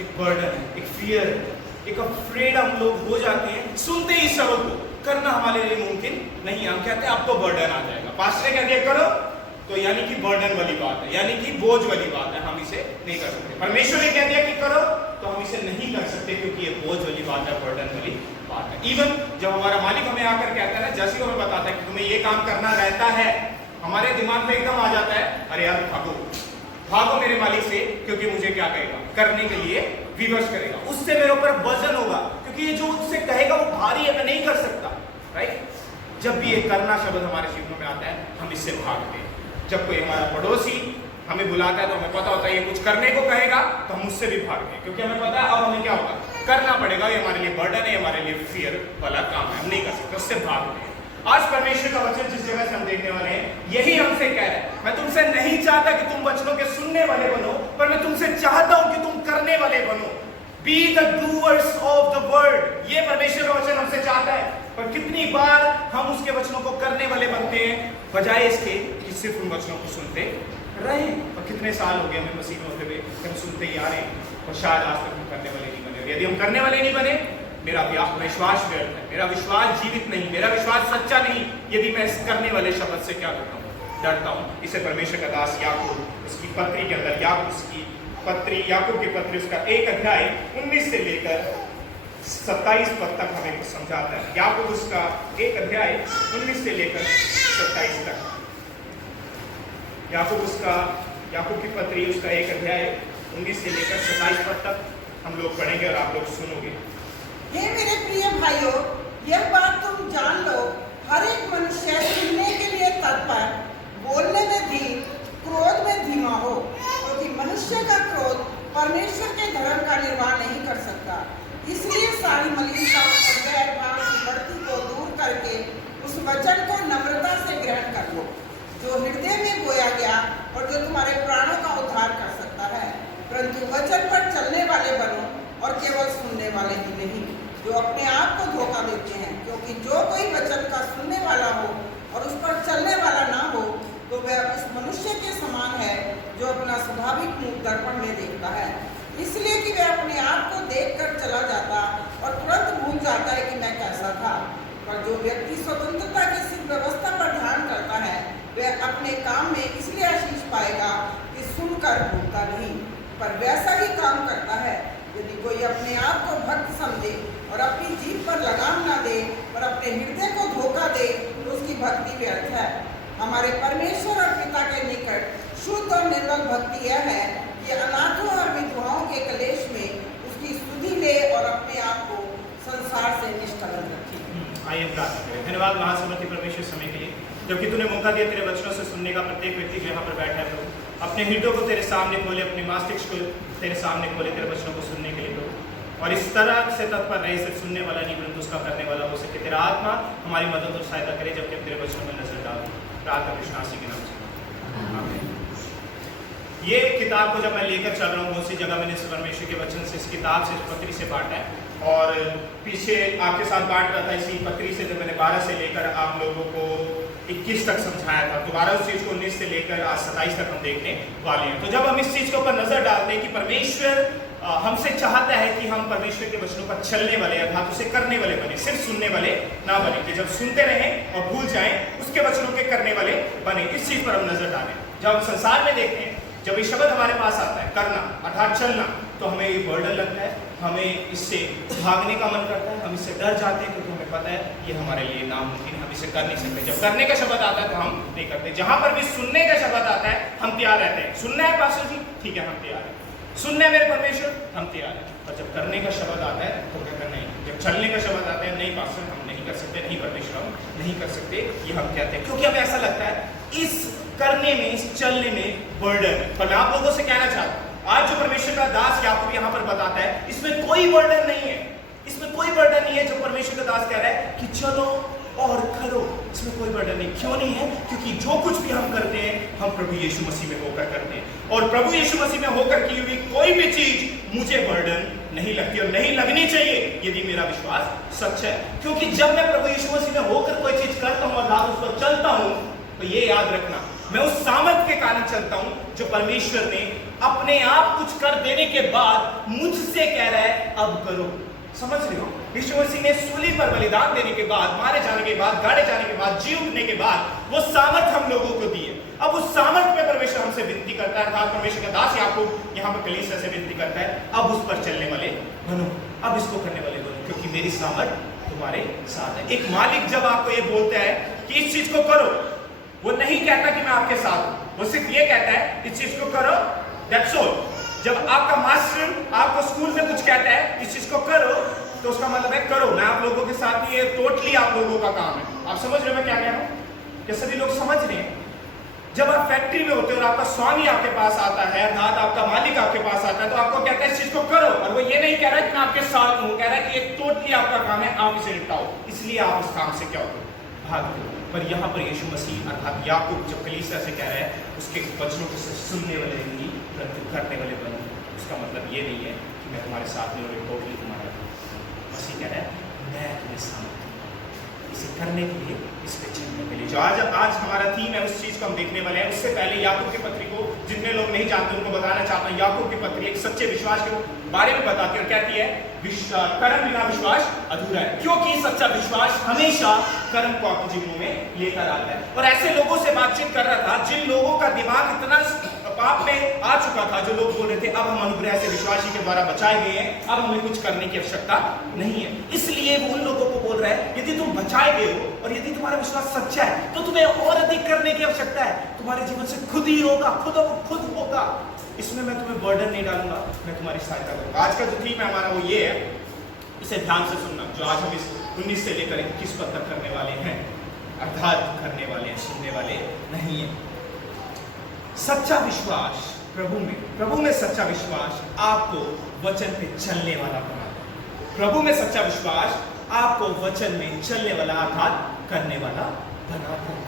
एक बर्डन है, एक फियर है, एक अफ्रेड हम लोग हो जाते हैं सुनते ही शब्द को। करना हमारे लिए मुमकिन नहीं। हम कहते हैं अब तो बर्डन आ जाएगा, पास्टर कह दिया करो तो यानी कि बर्डन वाली बात है, यानी कि बोझ वाली बात है, हम इसे नहीं कर सकते। परमेश्वर ने कह दिया कि करो तो हम इसे नहीं कर सकते क्योंकि ये बोझ वाली बात है, बर्डन वाली बात है। इवन जब हमारा मालिक हमें आकर कहता है ना, जैसे हमें बताता है कि तुम्हें ये काम करना रहता है, हमारे दिमाग में एकदम आ जाता है अरे यार भागो भागो मेरे मालिक से, क्योंकि मुझे क्या कहेगा, करने के लिए विवश करेगा, उससे मेरे ऊपर वजन होगा, क्योंकि ये जो उससे कहेगा वो भारी है, मैं नहीं कर सकता। राइट? जब भी ये करना शब्द हमारे जीवन में आता है हम इससे भागते हैं। जब कोई हमारा पड़ोसी हमें बुलाता है तो हमें पता होता है ये कुछ करने को कहेगा तो हम उससे भी भागते हैं, क्योंकि हमें पता है अब हमें क्या होगा, करना पड़ेगा, ये हमारे लिए बर्डन है, हमारे लिए फियर वाला काम है, हम नहीं कर सकते, उससे भागते हैं। आज परमेश्वर का वचन जिस जगह से हम देखने वाले हैं यही हमसे कह रहा है, मैं तुमसे नहीं चाहता कि तुम वचनों के सुनने वाले बनो, पर मैं तुमसे चाहता हूं कि तुम करने वाले बनो। Be the doers of the word, ये परमेश्वर का वचन हमसे चाहता है। पर कितनी बार हम उसके वचनों को करने वाले बनते हैं बजाय इसके कि सिर्फ उन वचनों को सुनते रहे। और कितने साल हो गए हमें मसीह में होते हुए, हम सुनते ही आ रहे हैं और शायद आज तक हम करने वाले नहीं बने। यदि हम करने वाले नहीं बने, मेरा विश्वास व्यर्थ है, मेरा विश्वास जीवित नहीं, मेरा विश्वास सच्चा नहीं, यदि मैं इस करने वाले शब्द से क्या करता हूँ, डरता हूँ। इसे परमेश्वर का दास याकूब उसकी पत्री के अंदर, याकूब की पत्री उसका 1 अध्याय 19 से लेकर 27 पद तक हमें कुछ समझाता है। याकूब उसका 1 अध्याय 19 से लेकर 27 तक, याकूब की पत्री उसका 1 अध्याय 19 से लेकर 27 पद तक हम लोग पढ़ेंगे और आप लोग सुनोगे। हे मेरे प्रिय भाइयों, यह बात तुम जान लो, हर एक मनुष्य सुनने के लिए तत्पर, बोलने में धीर, क्रोध में धीमा हो, क्योंकि मनुष्य का क्रोध परमेश्वर के धर्म का निर्वाह नहीं कर सकता। इसलिए सारी मलिनता और बैरभाव की बढ़ती को दूर करके उस वचन को नम्रता से ग्रहण कर लो, जो हृदय में बोया गया और जो तुम्हारे प्राणों का उद्धार कर सकता है। परंतु वचन पर चलने वाले बनो और केवल सुनने वाले ही नहीं, जो अपने आप को धोखा देते हैं। क्योंकि जो कोई वचन का सुनने वाला हो और उस पर चलने वाला ना हो, तो वह उस मनुष्य के समान है जो अपना स्वाभाविक मुंह दर्पण में देखता है, इसलिए कि वह अपने आप को देखकर चला जाता और तुरंत भूल जाता है कि मैं कैसा था। पर जो व्यक्ति स्वतंत्रता की सिर्फ व्यवस्था पर ध्यान करता है, वह अपने काम में इसलिए आशीष पाएगा कि सुनकर भूलता नहीं, पर वैसा ही काम करता है। यदि कोई अपने आप को भक्त समझे और अपनी जीभ पर लगाम ना दे और अपने हृदय को धोखा दे, तो उसकी भक्ति व्यर्थ है। हमारे परमेश्वर और पिता के निकट शुद्ध और निर्मल भक्ति यह है कि अनाथों और विधवाओं के कलेश में उसकी स्तुति ले और अपने आप को संसार से निष्कलंक रखे। आइए प्रार्थना करें। धन्यवाद महासमर्थी परमेश्वर समय के लिए, जबकि तूने मौका दिया तेरे वचनों से सुनने का। प्रत्येक व्यक्ति जो यहाँ पर बैठा है प्रभु, अपने हृदय को तेरे सामने खोले, अपने मस्तिष्क को तेरे सामने खोले तेरे वचनों को सुनने के लिए प्रभु, और इस तरह से तत्पर रहे, सिर्फ सुनने वाला नहीं परंतु उसका करने वाला हो सके। तेरा आत्मा हमारी मदद और सहायता करे जबकि हम तेरे वचनों में नजर डालें। प्रार्थना कृष्ण मसीह के नाम से आमीन। ये किताब को जब मैं लेकर चल रहा हूँ, बहुत सी जगह मैंने परमेश्वर के वचन से, इस किताब से, इस पत्री से बांटा है, और पीछे आपके साथ बांट रहा था इसी पत्री से, जब मैंने 12 से लेकर आप लोगों को 21 तक समझाया था। दोबारा उस चीज को 19 से लेकर आज 27 तक हम देखने वाले हैं। तो जब हम इस चीज के ऊपर नजर डालते हैं कि परमेश्वर हमसे चाहता है कि हम परमेश्वर के वचनों पर चलने वाले, अर्थात उसे करने वाले बने, सिर्फ सुनने वाले ना बने, कि जब सुनते रहें और भूल जाएं, उसके वचनों के करने वाले बने। इस चीज पर हम नजर डालें। जब हम संसार में देखते हैं, जब ये शब्द हमारे पास आता है, करना अर्थात चलना, तो हमें ये बर्डन लगता है, हमें इससे भागने का मन करता है, हम इससे डर जाते हैं, क्योंकि हमें पता है ये हमारे लिए नामुमकिन है, हम इसे कर नहीं सकते। जब करने का शब्द आता है तो हम नहीं करते। जहां पर भी सुनने का शब्द आता है हम तैयार रहते हैं। सुनना है पास्टर जी, ठीक है हम तैयार हैं। सुनना है मेरे परमेश्वर, हम तैयार हैं। और जब करने का शब्द आता है तो कहते नहीं। जब चलने का शब्द आता है, नहीं पास्टर हम नहीं कर सकते, नहीं परमेश्वर हम नहीं कर सकते, ये हम कहते हैं, क्योंकि हमें ऐसा लगता है इस करने में, इस चलने में बर्डन है। पर मैं आप लोगों से कहना चाहता हूँ, आज जो परमेश्वर का दास याकूब यहाँ पर बताता है, इसमें कोई बर्डन नहीं है, इसमें कोई बर्डन नहीं है। जो परमेश्वर का दास कह रहा है कि चलो और करो, इसमें कोई बर्डन नहीं। क्यों नहीं है? क्योंकि जो कुछ भी हम करते हैं, हम प्रभु यीशु मसीह में होकर करते हैं, और प्रभु यीशु मसीह में होकर की हुई कोई भी चीज मुझे बर्डन नहीं लगती और नहीं लगनी चाहिए, यदि मेरा विश्वास सच है। क्योंकि जब मैं प्रभु यीशु मसीह में होकर कोई चीज करता हूँ और उस पर चलता हूँ, तो ये याद रखना, मैं उस सामर्थ के कारण चलता हूं जो परमेश्वर ने अपने आप कुछ कर देने के बाद मुझसे कह रहा है अब करो। समझ रहे हो? यीशु मसीह ने सूली पर बलिदान देने के बाद, मारे जाने के बाद, गाड़े जाने के बाद, जी उठने के बाद वो सामर्थ हम लोगों को दी है। अब उस सामर्थ में परमेश्वर हमसे विनती करता है, अर्थात परमेश्वर का दास याकूब यहाँ पर कलीसिया से विनती करता है, अब उस पर चलने वाले बनो, अब इसको करने वाले बनो, क्योंकि मेरी सामर्थ तुम्हारे साथ है। एक मालिक जब आपको ये बोलता है कि इस चीज को करो, वो नहीं कहता कि मैं आपके साथ हूं, वो सिर्फ ये कहता है इस चीज को करो, दैट्स ऑल। जब आपका मास्टर आपको स्कूल में कुछ कहता है इस चीज को करो, तो उसका मतलब है करो, मैं आप लोगों के साथ ही, ये टोटली आप लोगों का काम है। आप समझ रहे हो मैं क्या कह रहा हूं? क्या सभी लोग समझ रहे हैं? जब आप फैक्ट्री में होते हो और आपका स्वामी आपके पास आता है, अर्थात आपका मालिक आपके पास आता है, तो आपको कहता है इस चीज को करो, और वो ये नहीं कह रहा है कि मैं आपके साथ हूं, कह रहा है कि ये टोटली आपका काम है, आप इसे निपटाओ, इसलिए आप उस काम से क्या होते हो, भागते हो। पर यहाँ पर यीशु मसीह अर्थात याकूब जब कलीसिया से कह रहा है उसके वचनों को सुनने वाले नहीं परंतु करने वाले बनो, उसका मतलब ये नहीं है कि मैं तुम्हारे साथ नहीं और टोटली तुम्हारा। मसीह कह रहा है मैं तुम्हें सामर्थ इसे करने के लिए, इस पे चलने के लिए। जो आज हमारा थीम है उस चीज को हम देखने वाले हैं। उससे पहले याकूब की पत्री को जितने लोग नहीं जानते उनको बताना चाहता हूँ। याकूब की पत्री एक सच्चे विश्वास के बारे में बताती है और कहती है कर्म बिना विश्वास अधूरा है, क्योंकि सच्चा विश्वास हमेशा कर्म को अपने जीवनों में लेकर आता है। और ऐसे लोगों से बातचीत कर रहा था जिन लोगों का दिमाग इतना पाप में आ चुका था, जो लोग बोल रहे थे अब हम अनुग्रह से विश्वासी के द्वारा बचाए गए हैं, अब हमें कुछ करने की आवश्यकता नहीं है। इसलिए वो उन लोगों को बोल रहा है यदि तुम बचाए गए हो और यदि तुम्हारा विश्वास सच्चा है तो तुम्हें और अधिक करने की आवश्यकता है, तुम्हारे जीवन से खुद ही होगा, खुद होगा। इसमें मैं तुम्हें बर्डन नहीं डालूंगा, मैं तुम्हारी सहायता करूंगा। आज का जो थीम है हमारा वो ये है, इसे ध्यान से सुनना, जो आज हम इस 19 से लेकर 21 पद तक करने वाले हैं, अर्थात करने वाले हैं, सुनने वाले नहीं है। सच्चा विश्वास प्रभु में सच्चा विश्वास आपको वचन पे चलने वाला बनाता है। प्रभु में सच्चा विश्वास आपको वचन में चलने वाला, अर्थात करने वाला बनाता है।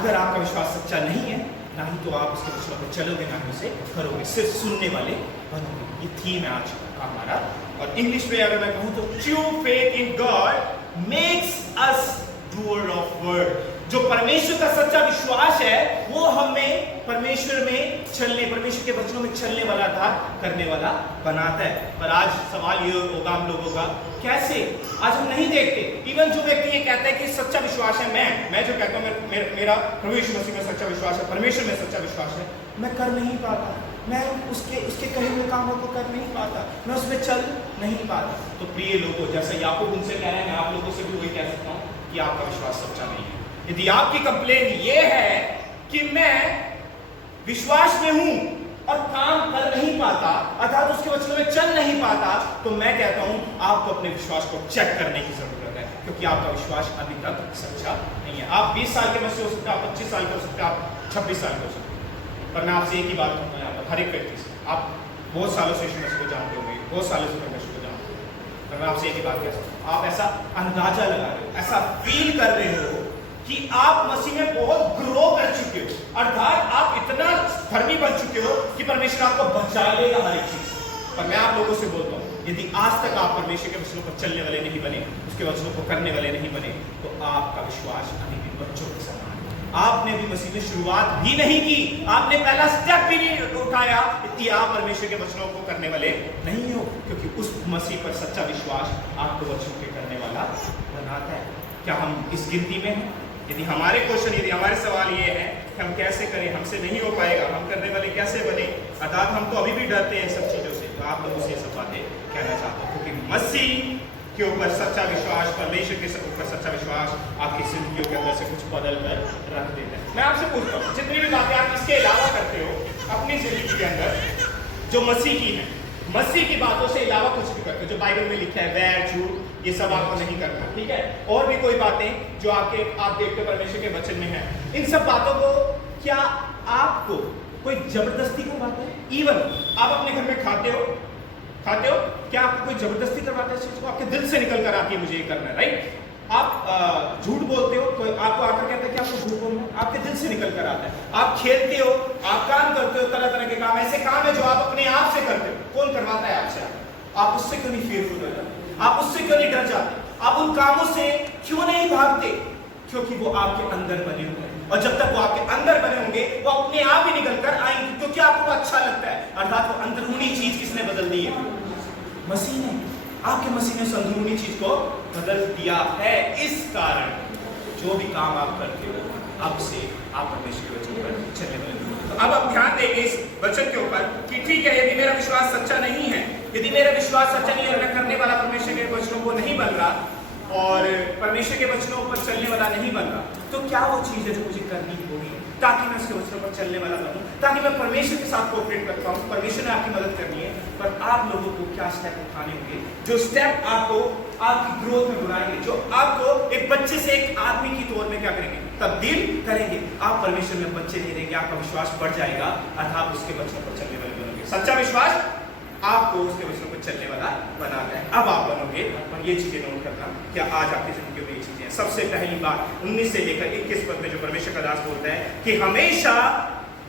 अगर आपका विश्वास सच्चा नहीं है, ना ही तो आप उसके वचनों पर चलोगे, ना ही उसे करोगे, सिर्फ सुनने वाले बनोगे। ये थीम है आज का हमारा। और इंग्लिश में अगर मैं कहूं तो true faith in God makes us doer of word. जो परमेश्वर का सच्चा विश्वास है वो हमें परमेश्वर में चलने, परमेश्वर के वचनों में चलने वाला, था करने वाला बनाता है। पर आज सवाल ये होगा हम लोगों का, कैसे? आज हम नहीं देखते। इवन जो व्यक्ति ये कहता है कि सच्चा विश्वास है, मैं जो कहता हूँ मेरा प्रभु यीशु मसीह में सच्चा विश्वास है, परमेश्वर में सच्चा विश्वास है, मैं कर नहीं पाता, मैं उसके कहे हुए कामों को कर नहीं पाता, मैं उसमें चल नहीं पाता। तो प्रिय लोगों, जैसे याकूब उनसे कह रहे हैं, मैं आप लोगों से भी वही कह सकता हूँ कि आपका विश्वास सच्चा नहीं है। यदि आपकी कंप्लेन ये है कि मैं विश्वास में हूं और काम कर नहीं पाता, अर्थात उसके वचनों में चल नहीं पाता, तो मैं कहता हूं आपको अपने विश्वास को चेक करने की जरूरत है, क्योंकि आपका विश्वास अभी तक सच्चा नहीं है। आप 20 साल के मसीह हो सकते हैं, आप 25 साल के हो सकते हैं, आप 26 साल के हो सकते हैं, पर मैं आपसे एक ही बात कहूँगा यहाँ पर हर एक व्यक्ति से, आप बहुत सालों से यीशु मसीह को जानते होंगे, बहुत सालों से परमेश्वर को जानते हो, पर मैं आपसे एक ही बात कह सकता हूँ, आप ऐसा अंदाजा लगा रहे हो, ऐसा फील कर रहे हो कि आप मसीह में बहुत ग्रो कर चुके हो, अर्थात आप इतना धर्मी बन चुके हो कि परमेश्वर आपको बचा लेगा हर एक चीज। पर मैं आप लोगों से बोलता हूँ, यदि आज तक आप परमेश्वर के वचनों पर चलने वाले नहीं बने, उसके वचनों को करने वाले नहीं बने, तो आपका विश्वास अभी भी बच्चों के समान है। आपने भी मसीह में शुरुआत भी नहीं की, आपने पहला स्टेप भी नहीं उठाया, इतनी आप परमेश्वर के वचनों को करने वाले नहीं हो, क्योंकि उस मसीह पर सच्चा विश्वास आपको वचनों के करने वाला बनाता है। क्या हम इस गिनती में हैं? यदि हमारे क्वेश्चन, यदि हमारे सवाल ये है कि हम कैसे करें, हमसे नहीं हो पाएगा, हम करने वाले कैसे बने, अर्थात हम तो अभी भी डरते हैं सब चीज़ों से, तो आप लोगों से सब बातें कहना चाहता हूँ, क्योंकि मसीह के ऊपर सच्चा विश्वास, परमेश्वर के ऊपर सच्चा विश्वास आपकी जिंदगियों के अंदर से कुछ बदल कर रख देता है। मैं आपसे पूछता हूँ, जितनी भी बातें आप इसके अलावा करते हो अपनी जिंदगी के अंदर जो मसीह की है, मसीह की बातों से अलावा कुछ भी करते हो, जो बाइबल में लिखा है, वैर, झूठ, ये सब आपको नहीं करना, ठीक है? और भी कोई बातें जो आप देखते हो परमेश्वर के वचन में है, इन सब बातों को क्या आपको कोई जबरदस्ती करवाता है? इवन आप अपने घर में खाते हो, क्या आपको कोई जबरदस्ती करवाता है इस चीज को? आपके दिल से निकल कर आती है मुझे ये करना है, राइट? आप झूठ बोलते हो तो आपको आकर कहता है कि आपको झूठ बोलना है, आपके दिल से निकल कर आता है। आप खेलते हो, आप काम करते हो, तरह तरह के काम, ऐसे काम है जो आप अपने आप से करते हो, कौन करवाता है आपसे? आप उससे क्यों नहीं फेयरफुल हो जाते? आप उससे क्यों नहीं डर जाते? आप उन कामों से क्यों नहीं भागते? क्योंकि वो आपके अंदर बने हुए हैं, और जब तक वो आपके अंदर बने होंगे वो अपने आप ही निकल कर आएंगे, क्योंकि आपको अच्छा लगता है। अर्थात वो अंदरूनी चीज किसने बदल दी है? मसीह ने। आपके मसीह ने उस अंदरूनी चीज को बदल दिया है। इस कारण जो भी काम आप करते हो अब से आप परमेश्वर के वचन पर चलने वाले हो। तो अब आप ध्यान देंगे इस वचन के ऊपर कि ठीक है, यदि मेरा विश्वास सच्चा नहीं है, यदि मेरा विश्वास सच्चा नहीं है, मैं करने वाला परमेश्वर के वचनों को नहीं बन रहा और परमेश्वर के वचनों पर चलने वाला नहीं बन रहा, तो क्या वो चीज है जो मुझे करनी होगी ताकि मैं उसके वचनों पर चलने वाला बनूं, ताकि मैं परमेश्वर के साथ कोऑपरेट कर पाऊं। परमेश्वर ने आपकी मदद करनी है, पर आप लोगों को क्या स्टेप उठाने होंगे जो स्टेप आपको आपकी ग्रोथ में बुलाएंगे, जो आपको एक बच्चे से एक आदमी की तौर में क्या करेंगे? तब्दील करेंगे। आप परमेश्वर में बच्चे नहीं रहेंगे, आपका विश्वास बढ़ जाएगा अर्थात उसके वचनों पर चलने वाले बनोगे। सच्चा विश्वास आपको उसके वचनों पर चलने वाला बना है। अब आप बनोगे, और ये चीजें नोट करना क्या आज आपकी जिंदगी में ये चीजें हैं। सबसे पहली बात 19 से लेकर 21 पद में जो परमेश्वर का दास बोलता है कि हमेशा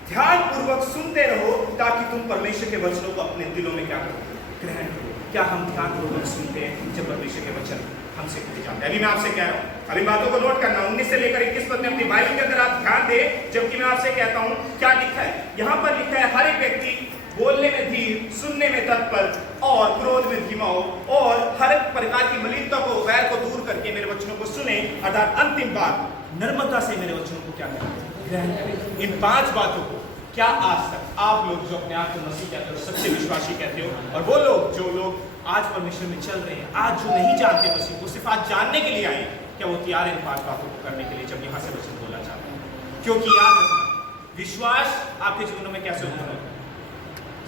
ध्यानपूर्वक सुनते रहो ताकि तुम परमेश्वर के वचनों को अपने दिलों में क्या करो? ग्रहण करो। क्या हम ध्यानपूर्वक सुनते हैं जब परमेश्वर के वचन हमसे कहे जाते हैं? अभी मैं आपसे कह रहा हूँ, अभी बातों को नोट करना। 19 से लेकर 21 पद में अपनी बाइबल के अंदर आप ध्यान दें, जबकि मैं आपसे कहता हूँ क्या लिखा है। यहाँ पर लिखा है हर एक व्यक्ति बोलने में धीर, सुनने में तत्पर और क्रोध में धीमा हो, और हर एक प्रकार की मलिनता को, वैर को दूर करके मेरे वचनों को सुने। अर्थात अंतिम बात, नम्रता से मेरे वचनों को क्या करें? ग्रहण करें। इन 5 बातों को क्या आज तक आप लोग जो अपने आप को मसीह कहते हो, सच्चे विश्वासी कहते हो, और वो लोग जो लोग आज परमेश्वर में चल रहे हैं, आज जो नहीं जानते मसीह को, सिर्फ आज जानने के लिए आए, क्या वो तैयार है इन 5 बातों को करने के लिए जब यहाँ से वचन बोला चाहते हैं? क्योंकि याद रखना, विश्वास आपके जीवनों में कैसे उत्पन्न होता है?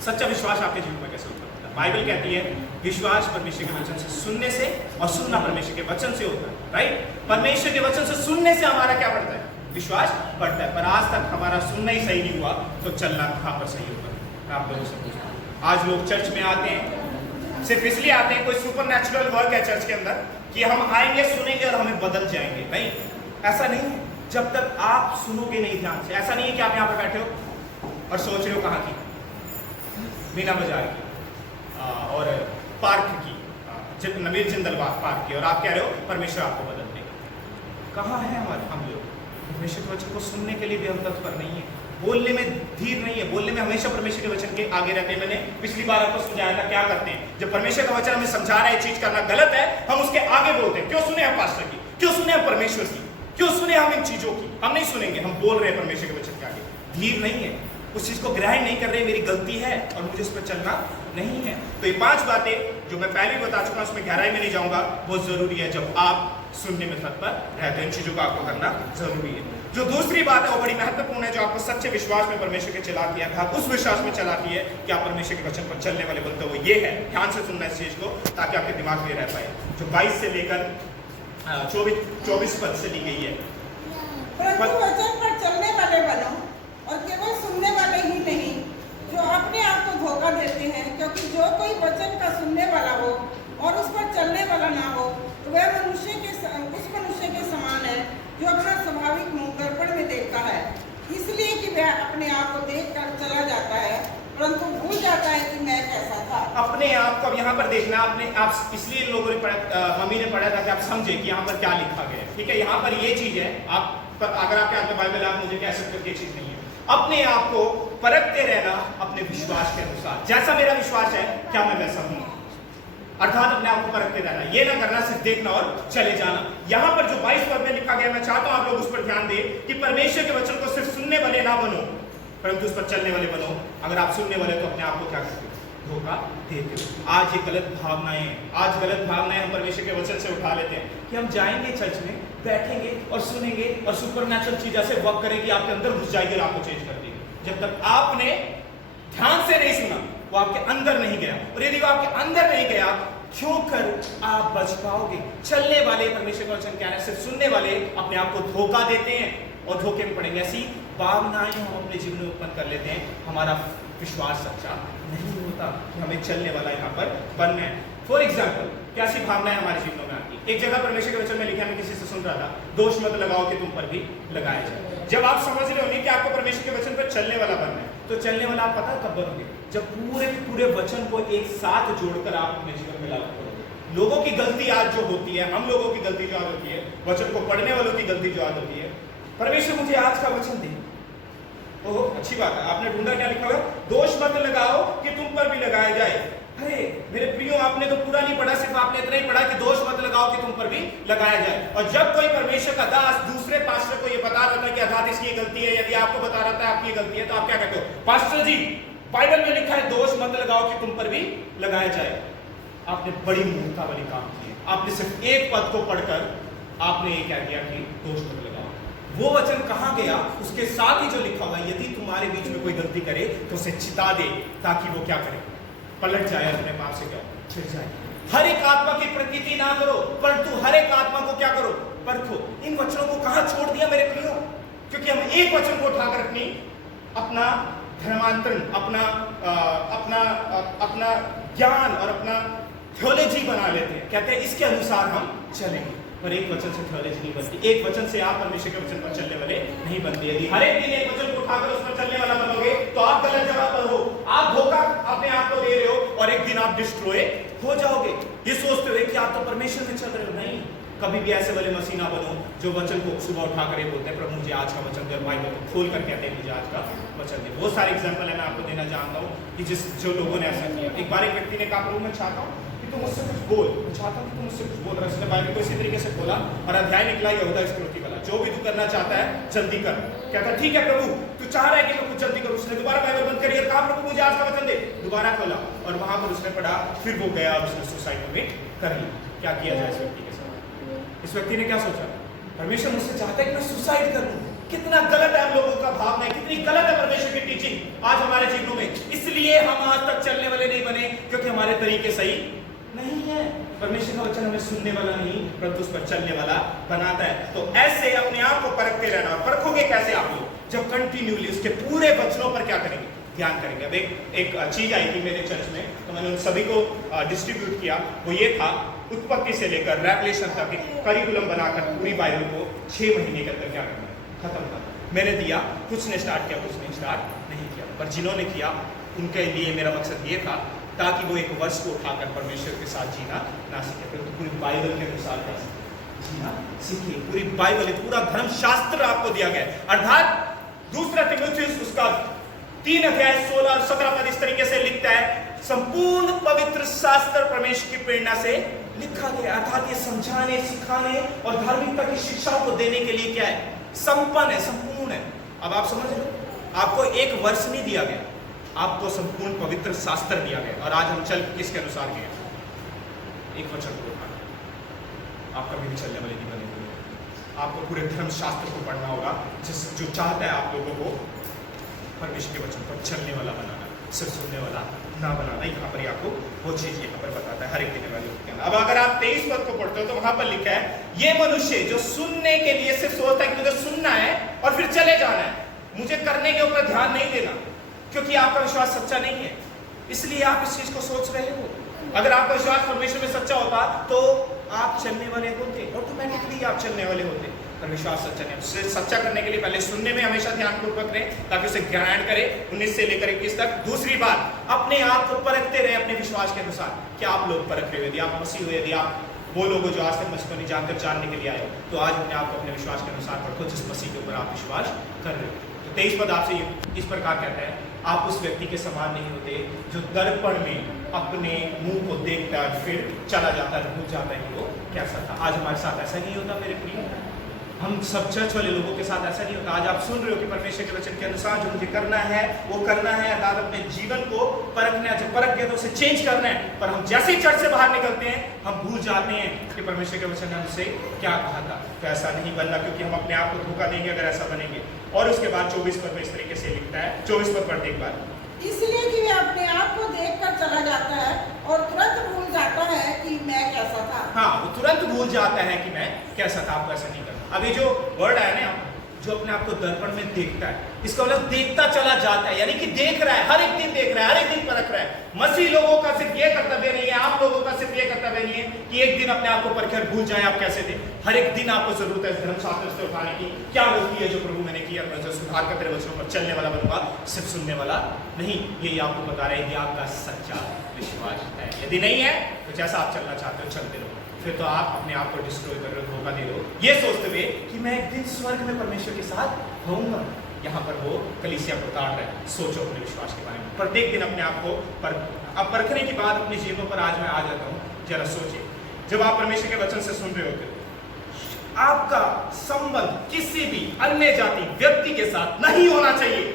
सच्चा विश्वास आपके जीवन में कैसे उत्पन्न होता है? बाइबल कहती है विश्वास परमेश्वर के वचन से सुनने से, और सुनना परमेश्वर के वचन से होता है। राइट? परमेश्वर के वचन से सुनने से हमारा क्या बढ़ता है? विश्वास बढ़ता है। पर आज तक हमारा सुनना ही सही नहीं हुआ तो चलना कहाँ पर सही होगा? मैं आप लोगों से पूछता हूँ। आज लोग चर्च में आते हैं, सिर्फ इसलिए आते हैं, कोई सुपर नेचुरल वर्क है चर्च के अंदर कि हम आएंगे, सुनेंगे और हमें बदल जाएंगे। नहीं, ऐसा नहीं है। जब तक आप सुनोगे नहीं ध्यान से, ऐसा नहीं है कि आप यहाँ पर बैठे हो और सोच रहे हो कहाँ की, मीना बाजार की और पार्क की, नवीन जिंदल पार्क की, और आप कह रहे हो परमेश्वर आपको बदल देगा। कहाँ है हम लोग? परमेश्वर के वचन को सुनने के लिए भी हम तत्पर नहीं है, बोलने में धीर नहीं है। बोलने में हमेशा परमेश्वर के वचन के आगे रहते हैं। मैंने पिछली बार आपको समझाया था क्या करते हैं। जब परमेश्वर का वचन हमें समझा रहा है चीज करना गलत है, हम उसके आगे बोलते हैं। क्यों सुने हम पास्टर की? क्यों सुने हम परमेश्वर की? क्यों सुने हम इन चीजों की? हम नहीं सुनेंगे, हम बोल रहे हैं परमेश्वर के वचन के आगे। धीर नहीं है, उस चीज को ग्रहण नहीं कर रहे, मेरी गलती है और मुझे उस पर चलना नहीं है। तो ये 5 बातें जो मैं पहले बता चुका हूं, उसमें गहराई में नहीं जाऊंगा, बहुत जरूरी है। जब आप सुनने में तत्पर रहते हैं, इन चीजों का आपको करना जरूरी है। जो दूसरी बात है वो बड़ी महत्वपूर्ण है, जो आपको सच्चे विश्वास में परमेश्वर के चलाती है, आप उस विश्वास में चलाती है कि आप परमेश्वर के वचन पर चलने वाले बनते हो। वो ये है, ध्यान से सुनना इस चीज को ताकि आपके दिमाग में रह पाए। जो 22 से लेकर 24 पद से ली गई है, परंतु वचन पर चलने वाले बनो और केवल सुनने वाले ही नहीं जो अपने आप को धोखा देते हैं, क्योंकि जो कोई वचन का सुनने वाला हो और उस पर चलने वाला ना हो तो वह उस मनुष्य के समान है जो अपना स्वाभाविक मुंह दर्पण में देखता है, इसलिए कि वह अपने आप को देखकर चला जाता है परंतु भूल जाता है कि मैं कैसा था। अपने आप को अब यहाँ पर देखना, अपने आप इसलिए लोगों ने मम्मी ने पढ़ा था कि आप समझे कि यहाँ पर क्या लिखा गया है। ठीक है, यहाँ पर ये चीज है, आप अगर आपके हाथ में बाइबल आप मुझे कह सकते हो कि ये चीज नहीं है। अपने आप को परखते रहना अपने विश्वास के अनुसार, जैसा मेरा विश्वास है क्या मैं वैसा हूँ, अर्थात अपने आप को परखते रहना, ये ना करना सिर्फ देखना और चले जाना। यहाँ पर जो 22 पद में लिखा गया, मैं चाहता हूँ आप लोग उस पर ध्यान दें कि परमेश्वर के वचन को सिर्फ सुनने वाले ना बनो परंतु उस पर चलने वाले बनो। अगर आप सुनने वाले तो अपने आप को क्या करते हो? धोखा देते हो। आज ये गलत भावनाएं, आज गलत भावनाएं हम परमेश्वर के वचन से उठा लेते हैं कि हम जाएंगे चर्च में, बैठेंगे और सुनेंगे और सुपरनैचुरल चीज ऐसे वर्क करेगी आपके अंदर घुस जाएगी और आपको चेंज कर देगी। जब तक आपने ध्यान से नहीं सुना, वो आपके अंदर नहीं गया, और यदि वो आपके अंदर नहीं गया क्यों कर आप बच पाओगे? चलने वाले परमेश्वर का वचन क्या है, सिर्फ सुनने वाले अपने आप को धोखा देते हैं और धोखे में पड़ेंगे। ऐसी भावनाएं हम अपने जीवन में उत्पन्न कर लेते हैं, हमारा विश्वास सच्चा नहीं होता कि हमें चलने वाला यहाँ पर बनना है। फॉर एग्जाम्पल, कैसी भावनाएं हमारे जीवनों में आती है? एक जगह परमेश्वर के वचन में लिखा, मैं किसी से सुन रहा था, दोष मत लगाओ कि तुम पर भी लगाया जाए। जब आप समझ रहे होंगे कि आपको परमेश्वर के वचन पर चलने वाला बनना है, तो चलने वाला आप पता कब बनोगे? जब पूरे वचन को एक साथ जोड़कर आप अपने जीवन में लागू करोगे। लोगों की गलती आज जो होती है, हम लोगों की गलती जो आज होती है, वचन को पढ़ने वालों की गलती जो आज होती है, परमेश्वर मुझे आज का वचन दे। ओहो, अच्छी बात है, आपने ढूंढा क्या लिखा हुआ है? दोष मत लगाओ कि तुम पर भी लगाया जाए। अरे मेरे प्रियो, आपने तो पूरा नहीं पढ़ा, सिर्फ आपने इतना ही पढ़ा कि दोष मत लगाओ कि तुम पर भी लगाया जाए। और जब कोई परमेश्वर का दास दूसरे पास्टर को ये बता रहा था कि अर्थात इसकी ये गलती है, यदि आपको बता रहा था आपकी ये गलती है, तो आप क्या कहते हो? पास्टर जी, बाइबल में लिखा है दोष मत लगाओ कि तुम पर भी लगाया जाए। आपने बड़ी मूर्खता वाली काम की है। आपने सिर्फ एक पद को पढ़कर आपने ये क्या किया कि दोष मत लगाओ। वो वचन कहां गया? उसके साथ ही जो लिखा हुआ है, यदि तुम्हारे बीच में कोई गलती करे तो उसे चिता दे, ताकि वो क्या करे? पलट जाए, अपने पाप से क्या छिड़ जाए। हर एक आत्मा की प्रतीति ना करो, परंतु हर एक आत्मा को क्या करो? परखो। इन वचनों को कहां छोड़ दिया मेरे प्रियो? क्योंकि हम एक वचन को उठाकर अपना धर्मांतरण, अपना ज्ञान और अपना थियोलॉजी बना लेते हैं। कहते हैं इसके अनुसार हम चलेंगे, पर एक वचन से थियोलॉजी नहीं बनती। एक वचन से आप परमेश्वर के वचन पर चलने वाले नहीं बनते। यदि हर एक दिन एक वचन को उठाकर उस पर चलने वाला बनोगे तो आप गलत जगह पर हो, आप धोखा अपने आप को दे रहे हो और एक दिन आप डिस्ट्रॉय हो जाओगे। ये सोचते हुए कि आप तो परमेश्वर में चल रहे हो। नहीं, कभी भी ऐसे वाले मसीह ना बनो जो वचन को सुबह उठाकर ये बोलते हैं प्रभु मुझे आज का वचन दे, बाइबल को खोल कर कहते हैं मुझे आज का वचन दे। बहुत सारे एग्जाम्पल है, मैं आपको देना चाहता हूँ कि जो लोगों ने ऐसा किया। एक बार एक व्यक्ति ने कहा प्रभु मैं चाहता हूँ कि तुम मुझसे कुछ बोल, मैं चाहता हूँ कि तुम मुझसे कुछ बोल। रहा उसने बाइबल को इसी तरीके से खोला और अध्याय निकला यहूदा इस्करियोती वाला, जो भी तू करना चाहता है जल्दी कर। कहता ठीक है प्रभु, तू चाह रहा है कि मैं कुछ जल्दी करूं। उसने दोबारा बाइबल बंद करी और कहा प्रभु मुझे आज का वचन दे। दोबारा खोला और वहां पर उसने पढ़ा, फिर वो गया और उसने सुसाइड कमिट कर ली। क्या किया जाए इस व्यक्ति के साथ? इस व्यक्ति ने क्या सोचा? परमेश्वर मुझसे चाहता है कि मैं सुसाइड कर लूं। कितना गलत है हम लोगों का भावना, कितनी गलत है परमेश्वर की टीचिंग आज हमारे जीवनों में। इसलिए हम आज तक चलने वाले नहीं बने, क्योंकि हमारे तरीके सही नहीं है। परमेश्वर का वचन हमें सुनने वाला नहीं, परंतु उस पर चलने वाला बनाता है। तो ऐसे अपने आप को परखते रहना। परखोगे कैसे आप लोग? जब कंटिन्यूली उसके पूरे वचनों पर क्या करेंगे? ध्यान करेंगे। अब एक चीज आई थी मेरे चर्च में, तो मैंने उन सभी को डिस्ट्रीब्यूट किया। वो ये था, उत्पत्ति से लेकर रेवलेशन तक एक करिकुलम बनाकर पूरी बाइबल को 6 महीने के अंदर क्या करना है? खत्म करना। मैंने दिया, कुछ ने स्टार्ट किया, कुछ ने स्टार्ट नहीं किया, पर जिन्होंने किया उनके लिए मेरा मकसद ये था ताकि वो एक वर्ष को उठाकर परमेश्वर के साथ जीना ना सीखे, तो पूरी बाइबल के अनुसार जीना सीखिए। पूरी बाइबल, पूरा धर्मशास्त्र आपको दिया गया है। अर्थात दूसरा तीमुथियुस उसका 3 अध्याय 16 और 17 पद इस तरीके से लिखता है, संपूर्ण पवित्र शास्त्र परमेश्वर की प्रेरणा से लिखा गया। अर्थात ये समझाने, सिखाने और धार्मिकता की शिक्षाओं को देने के लिए क्या है? संपन्न है, संपूर्ण है। अब आप समझ लो, आपको एक वर्ष नहीं दिया गया, आपको संपूर्ण पवित्र शास्त्र दिया गया। और आज हम चल किसके अनुसार गए? एक वचन को उठाना। आप कभी भी चलने वाले नहीं बनेंगे। आपको पूरे धर्म शास्त्र को पढ़ना होगा, जो चाहता है आप लोगों को परमेश्वर के वचन पर चलने वाला बनाना, सिर्फ सुनने वाला ना बनाना। यहाँ पर आपको वो चीज यहाँ पर बताता है हर एक दिन वाले। अब अगर आप 23 पद को पढ़ते हो तो वहां पर लिखा है, ये मनुष्य जो सुनने के लिए सिर्फ सोचता है कि मुझे सुनना है और फिर चले जाना है, मुझे करने के ऊपर ध्यान नहीं देना, क्योंकि आपका विश्वास सच्चा नहीं है, इसलिए आप इस चीज को सोच रहे हो। अगर आपका विश्वास परमेश्वर में सच्चा होता तो आप चलने वाले होते, ऑटोमेटिकली आप चलने वाले होते। पर विश्वास सच्चा नहीं, उसे सच्चा करने के लिए पहले सुनने में हमेशा ध्यानपूर्वक रहे, ताकि उसे ग्रहण करे 19 से लेकर 21 तक। दूसरी बात, अपने आप को परखते रहे अपने विश्वास के अनुसार। क्या आप लोग परख रहे हो? यदि आप मसीह हो, यदि आप वो लोग जो आज तक मसीह को नहीं जानकर जानने के लिए आए हो, तो आज अपने आप को अपने विश्वास के अनुसार परखो जिस मसीह के ऊपर आप विश्वास कर रहे हो। तो 23 पद आपसे इस प्रकार कहता है, आप उस व्यक्ति के समान नहीं होते जो दर्पण में अपने मुंह को देखता है फिर चला जाता है, भूल जाता है कि वो कैसा था। आज हमारे साथ ऐसा नहीं होता मेरे प्रिय। हम सब चर्च वाले लोगों के साथ ऐसा नहीं होता। आज आप सुन रहे हो कि परमेश्वर के वचन के अनुसार जो मुझे करना है वो करना है, अर्थात अपने जीवन को परखना है। जब परख गया तो उसे चेंज करना है, पर हम जैसे ही चर्च से बाहर निकलते हैं हम भूल जाते हैं कि परमेश्वर के वचन ने हमसे क्या कहा था। तो ऐसा नहीं बनना, क्योंकि हम अपने आप को धोखा देंगे अगर ऐसा बनेंगे। और उसके बाद 24 पद में इस तरीके से लिखता है, 24 पद पढ़ते एक बार, इसलिए कि वह अपने आप को देखकर चला जाता है और तुरंत भूल जाता है कि मैं कैसा था। हाँ, वो तुरंत भूल जाता है कि मैं कैसा था। आपको ऐसा नहीं करना। अब ये जो वर्ड आया ना, जो अपने आप को दर्पण में देखता है, इसका मतलब देखता चला जाता है, यानी कि देख रहा है, हर एक दिन देख रहा है, हर एक दिन परख रहा है। मसीह लोगों का सिर्फ ये कर्तव्य नहीं है, आप लोगों का सिर्फ ये कर्तव्य नहीं है कि एक दिन अपने आप को परखकर भूल जाए आप कैसे थे। हर एक दिन आपको जरूरत है धर्मशास्त्र से उठाने की, क्या गलती है जो प्रभु मैंने किया, मैं सुधार कर तेरे वचनों पर चलने वाला बनूंगा, सिर्फ सुनने वाला नहीं। यही आपको बता रहे हैं, ये आपका सच्चा विश्वास है। यदि नहीं है तो जैसा आप चलना चाहते हो चलते रहो। फिर तो आप अपने आप को डिस्ट्रॉय कर रहे हो, धोखा दे रहे हो, ये सोचते हुए कि मैं एक दिन स्वर्ग में परमेश्वर के साथ होऊंगा। यहाँ पर वो कलीसिया को ताड़ रहा है। सोचो अपने विश्वास के बारे में, प्रत्येक दिन अपने आप को अब परखने की बात अपनी जीवों पर आज मैं आ जाता हूँ। जरा सोचिए, जब आप परमेश्वर के वचन से सुन रहे होते हो, आपका संबंध किसी भी अन्य जाति व्यक्ति के साथ नहीं होना चाहिए।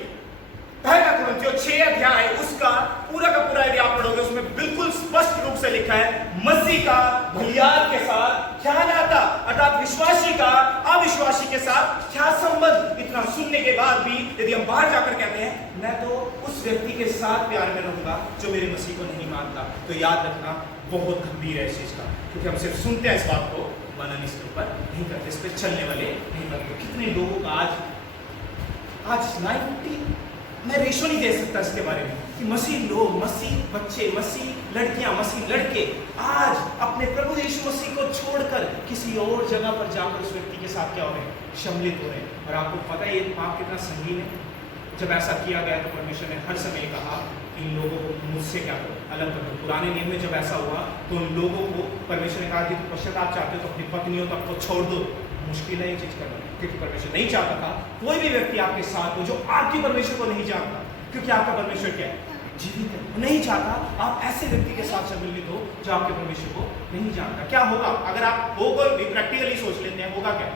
पहला कुरिन्थियों 6 अध्याय उसका पूरा का पूरा यदि आप पढ़ोगे, उसमें बिल्कुल स्पष्ट रूप से लिखा है मसीह का भलियार के साथ क्या नाता, अर्थात विश्वासी का अविश्वासी के साथ क्या संबंध। इतना सुनने के बाद भी यदि हम बाहर जाकर कहते हैं मैं तो उस व्यक्ति के साथ प्यार में रहूंगा जो मेरे मसीह को नहीं मानता, तो याद रखना बहुत गंभीर है इस चीज का, क्योंकि हम सिर्फ सुनते हैं इस बात को, मनन इसके ऊपर नहीं करते, इस पर चलने वाले नहीं बनते। कितने लोगों का आज 90 मैं रेशो नहीं दे सकता इसके बारे में कि मसीह लोग, मसीह बच्चे, मसीह लड़कियां, मसीह लड़के आज अपने प्रभु यीशु मसीह को छोड़कर किसी और जगह पर जाकर उस व्यक्ति के साथ क्या हो रहे हैं, सम्मिलित हो रहे हैं। और आपको पता है ये पाप कितना संगीन है। जब ऐसा किया गया तो परमेश्वर ने हर समय कहा इन लोगों को मुझसे क्या करो, अलग करो। पुराने नियम में जब ऐसा हुआ तो उन लोगों को परमेश्वर ने कहा कि पश्चाताप चाहते हो तो अपनी पत्नियों तक को छोड़ दो। मुश्किल है ये चीज करना, क्योंकि परमेश्वर नहीं चाहता था कोई भी व्यक्ति आपके साथ हो जो आपकी परमेश्वर को नहीं जानता, क्योंकि आपका परमेश्वर क्या है, जीवित है। नहीं चाहता आप ऐसे व्यक्ति के साथ सम्मिलित हो जो आपके परमेश्वर को नहीं जानता। क्या होगा अगर आप होगा प्रैक्टिकली सोच लेते हैं, होगा क्या?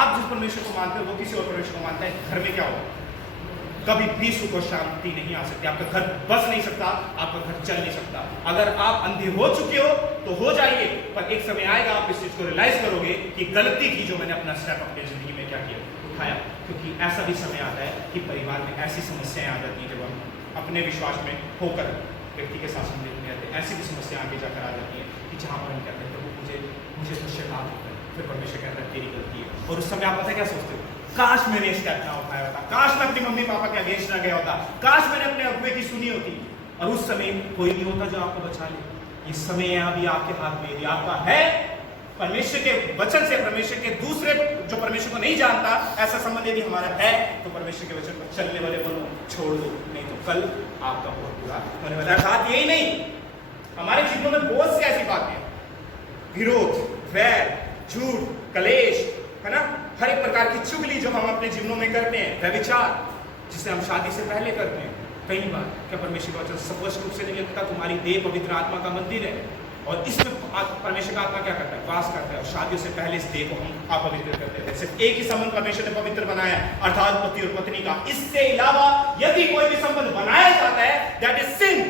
आप जिस परमेश्वर को मानते हो वो किसी और परमेश्वर को मानता है, घर में क्या होगा? कभी भी सुख और शांति नहीं आ सकती, आपका घर बस नहीं सकता, आपका घर चल नहीं सकता। अगर आप अंधे हो चुके हो तो हो जाइए, पर एक समय आएगा आप इस चीज को रियलाइज करोगे कि गलती की जो मैंने अपना स्टेप अपनी जिंदगी में क्या किया, उठाया। क्योंकि ऐसा भी समय आता है कि परिवार में ऐसी समस्याएं आ जाती हैं जब हम अपने विश्वास में होकर व्यक्ति के साथ सम्मिलित नहीं रहते। ऐसी भी समस्या आगे जाकर आ जाती है कि जहाँ पर हम कहते हैं प्रभु मुझे तो शैतान होता है, फिर परमेश्वर कहता है तेरी गलती है। और उस समय आप पता है क्या सोचते हो, काश मैंने स्टेप ना उठाया होता, काश मैं अपनी मम्मी पापा के अगेंस्ट ना गया होता, काश मैंने अपने अगुए की सुनी होती। और उस समय कोई नहीं होता जो आपको बचा ले। ये समय है अभी आपके हाथ में, यदि आपका है परमेश्वर के वचन से, परमेश्वर के दूसरे जो परमेश्वर को नहीं जानता ऐसा संबंध यदि हमारा है, तो परमेश्वर के वचन पर चलने वाले बोलो छोड़ दो, नहीं तो कल आपका बहुत बुरा होने वाला है। बात यही नहीं, हमारे जीवन में बहुत सी ऐसी बातें हैं, विरोध, वैर, झूठ, कलेश, है ना, हर एक प्रकार की चुगली जो हम अपने जीवनों में करते हैं, व्यभिचार जिसे हम शादी से पहले करते हैं। कई बार क्या परमेश्वर का वचन स्पष्ट रूप से नहीं लिखता तुम्हारी देह पवित्र आत्मा का मंदिर है, और इसमें परमेश्वर का आत्मा क्या करता है, वास करता है। और शादियों से पहले इस देह को हम अपवित्र करते थे। सिर्फ एक ही संबंध परमेश्वर ने पवित्र बनाया, अर्थात पति और पत्नी का। इससे अलावा यदि कोई भी संबंध बनाया जाता है, दैट इज सिन,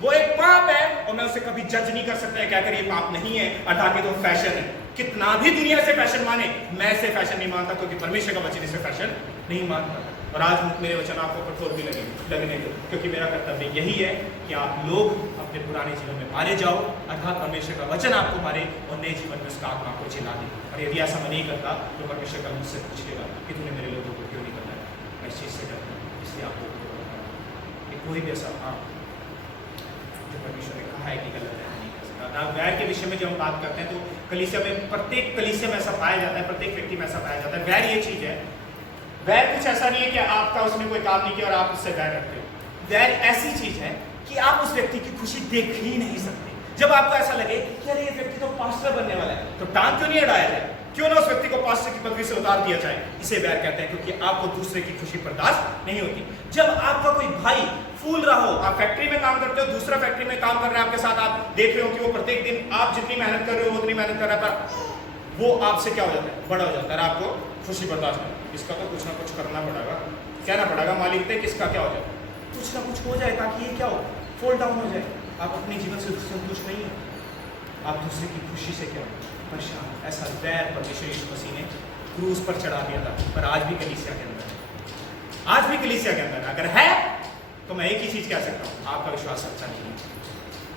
वो एक पाप है, और मैं उसे कभी जज नहीं कर सकता है कहकर ये पाप नहीं है, अर्थात ये तो फैशन है। कितना भी दुनिया से फैशन माने, मैं इसे फैशन नहीं मानता, क्योंकि परमेश्वर का वचन इसे फैशन नहीं मानता। और आज मेरे वचन आपको कठोर भी लगने दो, क्योंकि मेरा कर्तव्य यही है कि आप लोग अपने पुराने जीवन में मारे जाओ, अर्थात परमेश्वर का वचन आपको मारे और नए जीवन में उसका आत्मा आपको चिल्ला दे। और यदि ऐसा मैं नहीं करता तो परमेश्वर का मुझसे पूछेगा कि तूने मेरे लोगों को क्यों नहीं करना है। मैं इस चीज़ से डरता हूँ, इसलिए आप लोगों को बताता हूँ कि कोई भी ऐसा काम जो परमेश्वर ने कहा है कि गलत है नहीं कर सकता। वैर के विषय में जब हम बात करते हैं तो कलीसिया में, प्रत्येक कलीसिया में ऐसा पाया जाता है, प्रत्येक व्यक्ति में ऐसा पाया जाता है। वैर ये चीज है, वैर कुछ ऐसा नहीं है कि आपका उसने कोई काम नहीं किया और आप उससे वैर रखते हो। वैर ऐसी चीज है कि आप उस व्यक्ति की खुशी देख ही नहीं सकते। जब आपको ऐसा लगे कि अरे ये व्यक्ति तो पास्टर बनने वाला है, तो टांग क्यों नहीं अड़ाया जाए, क्यों ना उस व्यक्ति को पास्टर की पदवी से उतार दिया जाए। इसे वैर कहते हैं, क्योंकि आपको दूसरे की खुशी बर्दाश्त नहीं होती। जब आपका कोई भाई फूल रहा हो, आप फैक्ट्री में काम करते हो, दूसरा फैक्ट्री में काम कर रहा है आपके साथ, आप देख रहे हो कि वो प्रत्येक दिन आप जितनी मेहनत कर रहे हो उतनी मेहनत कर रहा है, पर वो आपसे क्या हो जाता है, बड़ा हो जाता है, आपको खुशी बर्दाश्त नहीं। इसका तो कुछ ना कुछ करना पड़ेगा, कहना पड़ेगा मालिक से किसका क्या हो जाए, कुछ ना कुछ हो जाए ताकि ये क्या हो, फॉल डाउन हो जाए। आप अपने जीवन से संतुष्ट नहीं हो, आप दूसरे की खुशी से क्या हो, परेशान। ऐसा वैर परमेश्वर यीशु मसीह ने क्रूज पर चढ़ा दिया था, पर आज भी कलीसिया के अंदर है, आज भी कलीसिया के अंदर अगर है तो मैं एक ही चीज कह सकता हूँ, आपका विश्वास सच्चा नहीं है।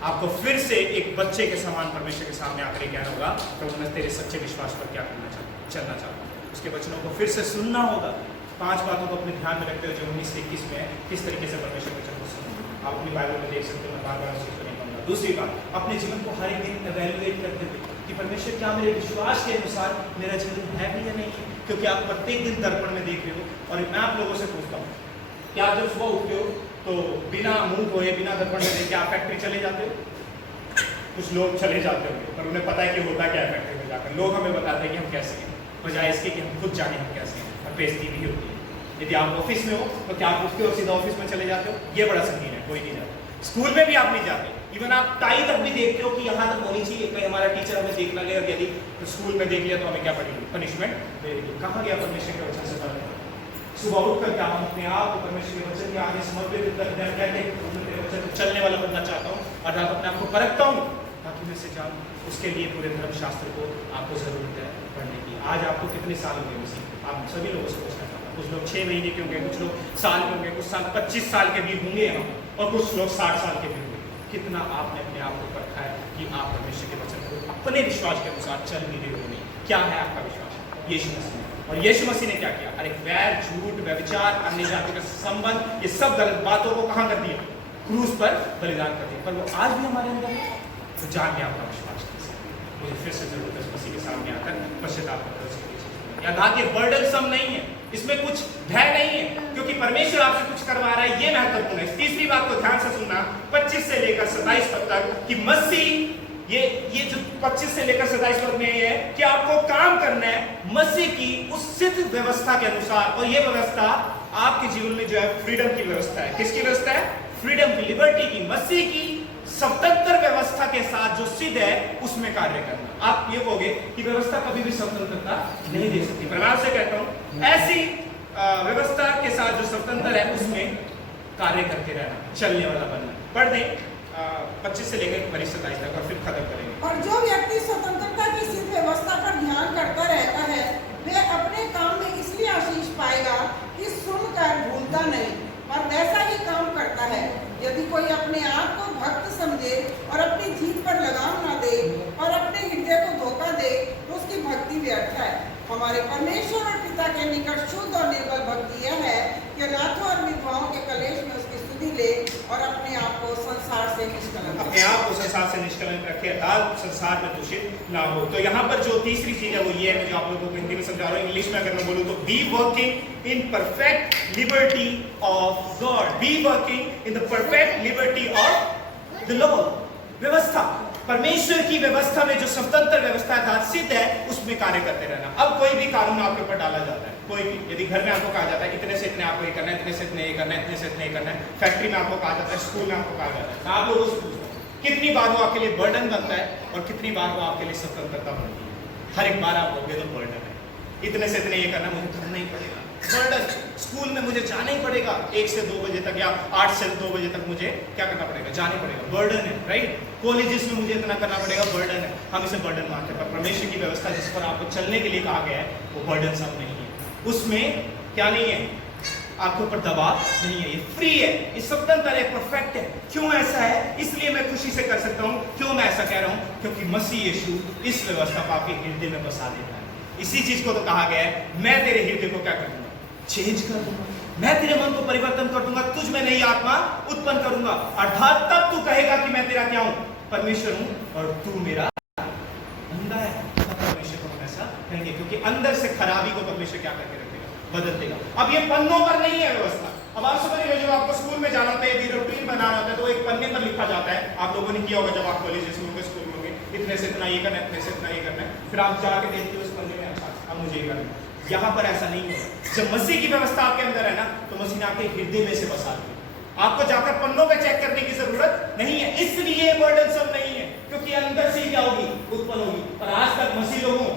आपको फिर से एक बच्चे के समान परमेश्वर के सामने आकर कहना होगा, तो मैं तेरे सच्चे विश्वास पर क्या करना चलना चाहता हूँ। उसके वचनों को फिर से सुनना होगा। 5 बातों को अपने ध्यान में रखते हुए जो 19 से 21 में है, किस तरीके से परमेश्वर के वचन को सुनना, आप अपनी बाइबल में देख सकते हो, मैं बार-बार उस चीज को नहीं कहूँगा। दूसरी बात, अपने जीवन को हर एक दिन इवैल्यूएट करते हुए कि परमेश्वर क्या मेरे विश्वास के अनुसार मेरा जीवन है भी या नहीं है, क्योंकि आप प्रत्येक दिन दर्पण में देख रहे हो। और मैं आप लोगों से पूछता हूँ, क्या आप जब सुबह उठते हो तो बिना मुंह धोए, बिना दर्पण में देखे आप फैक्ट्री चले जाते हो? कुछ लोग चले जाते होंगे, पर उन्हें पता है कि होता क्या है फैक्ट्री में जाकर। लोग हमें बताते हैं कि हम कैसे हैं, बजाय इसके कि हम खुद जाने हम कैसे हैं, और बेइज्जती भी होती है। यदि आप ऑफिस में हो तो क्या आप उठते हो सीधा ऑफिस में चले जाते हो? ये बड़ा संगीन है, कोई नहीं जाता। स्कूल में भी आप नहीं जाते, इवन आप टाई तक भी देखते हो कि यहाँ तक होनी चाहिए, कहीं हमारा टीचर हमें देख ना ले, और यदि तो स्कूल में देख लिया तो हमें क्या पड़ेगी? पनिशमेंट देगी। कहाँ गया परमेश्वर के वचन से पढ़ने? सुबह उठकर क्या हम अपने आप को परमेश्वर के वचन के आगे समर्पित करते हैं, कहते हैं तेरे वचन को चलने वाला बनना चाहता हूँ, और आप अपने आप को परखता हूँ ताकि मैं से जानूँ। उसके लिए पूरे धर्मशास्त्र को आपको जरूरत है पढ़ने की। आज आपको कितने साल हो गए मसीह? आप सभी लोगों से पूछना चाहता हूँ। कुछ लोग 6 महीने के होंगे, कुछ लोग साल के होंगे, कुछ साल 25 साल के भी होंगे यहाँ, और कुछ लोग 60 साल के भी होंगे। कितना आपने अपने आप को परखा है कि आप परमेश्वर के वचन को अपने विश्वास के अनुसार चल भी रहे हो नहीं? क्या है आपका विश्वास? यीशु मसीह। और यीशु मसीह ने क्या किया? अरे वैर, झूठ, व्यभिचार, अन्य जाति का संबंध, ये सब गलत बातों को कहाँ कर दिया? क्रूस पर बलिदान कर दिया। पर वो आज भी हमारे अंदर है, तो जान आपका विश्वास कैसे? मुझे फिर से जरूरत है मसीह के सामने आकर पश्चाताप करना। याद रखिए, बर्डनसम नहीं है, इसमें कुछ भय नहीं है, क्योंकि परमेश्वर आपसे कुछ करवा रहा है, ये महत्वपूर्ण है। तीसरी बात को ध्यान से सुनना, 25 से लेकर 27 पद तक, कि मसीह ये जो 25 से लेकर 27 पद में ये है कि आपको काम करना है मसीह की उस सिद्ध व्यवस्था के अनुसार। और ये व्यवस्था आपके जीवन में जो है फ्रीडम की व्यवस्था है। किसकी व्यवस्था है? फ्रीडम की, लिबर्टी की, मसीह की स्वतंत्र व्यवस्था के साथ जो सिद्ध है उसमें कार्य करना। आप ये कहोगे कि व्यवस्था कभी भी स्वतंत्रता नहीं दे सकती, पर मैं आपसे कहता हूं ऐसी व्यवस्था के साथ जो स्वतंत्र है उसमें कार्य करके रहना, चलने वाला बनना। पढ़ दें 25 से लेकर 27 तक और फिर खत्म करेंगे। और जो व्यक्ति स्वतंत्रता की सिद्ध व्यवस्था पर ध्यान करता रहता है, वह अपने काम में इसलिए आशीष पाएगा कि सुनकर भूलता नहीं, और वैसा ही काम करता है। यदि कोई अपने आप को भक्त समझे और अपनी जीत पर लगाम ना दे और अपने हृदय को धोखा दे, तो उसकी भक्ति व्यर्थ है। हमारे परमेश्वर और पिता के निकट शुद्ध और निर्बल भक्ति यह है कि अनाथों और विधवाओं के कलेश में उसकी स्तुति ले और अपने आप को संसार से निष्कलंक, अपने आप को संसार से निष्कलंक रखे, अर्थात संसार में दूषित ना हो। तो यहाँ पर जो तीसरी चीज है वो ये है, मैं जो आप लोगों को हिंदी में समझा रहा हूँ, इंग्लिश में अगर मैं बोलूँ तो be working in perfect liberty of God, be working in the perfect liberty of the Lord. व्यवस्था, परमेश्वर की व्यवस्था में जो स्वतंत्र व्यवस्था था, सिद्ध है, उसमें कार्य करते रहना। अब कोई भी कानून आपके ऊपर डाला जाता है, कोई भी, यदि घर में आपको कहा जाता है इतने से इतने आपको ये करना है, इतने से इतने ये करना है, इतने से इतने ये करना है, फैक्ट्री में आपको कहा जाता है, स्कूल में आपको कहा जाता है, आप लोगों से पूछते हैं कितनी बार वो आपके लिए बर्डन बनता है और कितनी बार वो आपके लिए स्वतंत्रता बनती है? हर एक बार आप बोलोगे तो बर्डन है, इतने से इतने ये करना, मुझे करना ही पड़ेगा, बर्डन। स्कूल में मुझे जाना ही पड़ेगा 1 से 2 बजे तक, या 8 से 2 बजे तक मुझे क्या करना पड़ेगा? जाने पड़ेगा, बर्डन है, राइट। कॉलेजेस में मुझे इतना करना पड़ेगा, बर्डन है। हम इसे बर्डन मानते हैं, पर परमेश्वर की व्यवस्था जिस पर आपको चलने के लिए कहा गया है वो बर्डन सब नहीं है। उसमें क्या नहीं है? आपके ऊपर दबाव नहीं है, ये फ्री है, ये स्वतंत्र है, परफेक्ट है। क्यों ऐसा है? इसलिए मैं खुशी से कर सकता हूँ। क्यों मैं ऐसा कह रहा हूँ? क्योंकि मसीह यीशु इस व्यवस्था को आपके हृदय में बसा देता है। इसी चीज को तो कहा गया है, मैं तेरे हृदय को क्या कर दूंगा? चेंज कर दूंगा, मैं तेरे मन को परिवर्तन कर दूंगा, तुझ में नई आत्मा उत्पन्न करूंगा, अर्थात तब तू कहेगा कि मैं तेरा क्या हूं? परमेश्वर हूं, और तू मेरा बंदा है। परमेश्वर को हम ऐसा कहेंगे, क्योंकि अंदर से खराबी को परमेश्वर क्या करके रखेगा? बदल देगा। अब ये पन्नों पर नहीं है व्यवस्था। अब आप समझिए, जब आपको स्कूल में जाना होता है, यदि रूटीन बनाना होता है, तो एक पन्ने पर लिखा जाता है। आप लोगों ने किया होगा जब आप कॉलेज में होंगे, स्कूल में होंगे, इतने से इतना ये करना है, इतने से इतना ये करना है, फिर आप जाके देखते हो उस पन्ने में, अच्छा अब मुझे ये करना है। यहाँ पर ऐसा नहीं है। जब मसीह की व्यवस्था आपके अंदर है ना, तो मसीह ने आपके हृदय में से बसा दी। आपको जाकर पन्नों पे चेक करने की जरूरत नहीं है, इसलिए बर्डनसम नहीं है, क्योंकि अंदर से क्या होगी? उत्पन्न होगी। और आज तक मसीह लोगों,